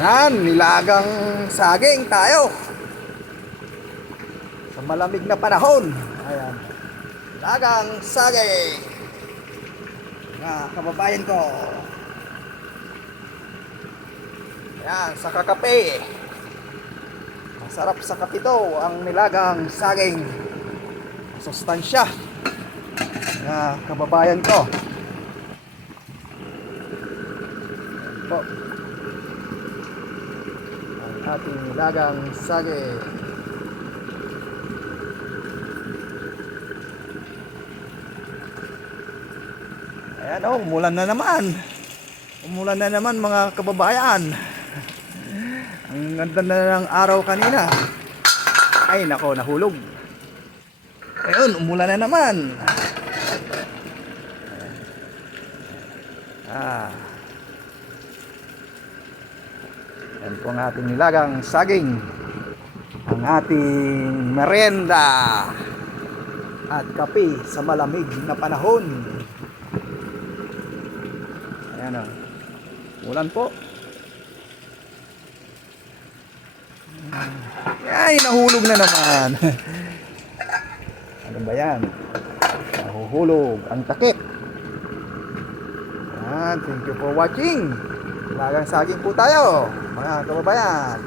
Yan, nilagang saging tayo sa malamig na panahon. Ayan, nilagang saging mga kababayan ko. Ayan, sa kakape. Masarap sa kape to ang nilagang saging. Sustansya mga kababayan ko. Ayan po ang ating nilagang saging. Ayan, oh, umulan na naman. Umulan na naman mga kababayan. Ang ganda na ng araw kanina. Ay nako, nahulog. Ayun, umulan na naman. Yan po ang ating nilagang saging. Ang ating merienda at kape sa malamig na panahon. Ayan o, ulan po. Ay, nahulog na naman. Ano ba yan? Nahuhulog ang takip. Yan, thank you for watching. Nilagang saging po tayo mga kababayan.